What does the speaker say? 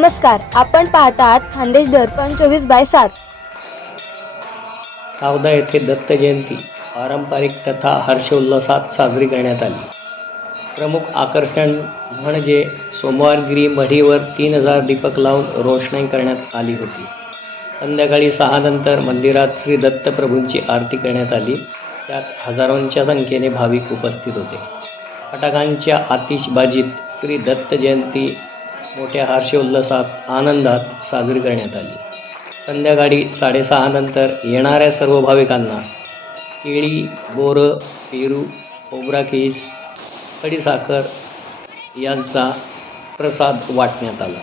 नमस्कार आपण पाहतात खानदेश दर्पण चोवीस बाय सात. सावदा येथे दत्त जयंती पारंपरिक तथा हर्षोल्लासात साजरी करण्यात आली. प्रमुख आकर्षण म्हणजे सोमवारगिरी मढीवर तीन हजार दीपक लावून रोषणाई करण्यात आली होती. संध्याकाळी सहा नंतर मंदिरात श्री दत्तप्रभूंची आरती करण्यात आली. त्यात हजारोंच्या संख्येने भाविक उपस्थित होते. फटाकांच्या आतिषबाजीत श्री दत्त जयंती मोठ्या हर्षोल्लासात आनंदात साजरी करण्यात आली. संध्याकाळी साडेसहानंतर येणाऱ्या सर्व भाविकांना केळी बोरं पेरू खोबरा केस खडीसाखर यांचा प्रसाद वाटण्यात आला.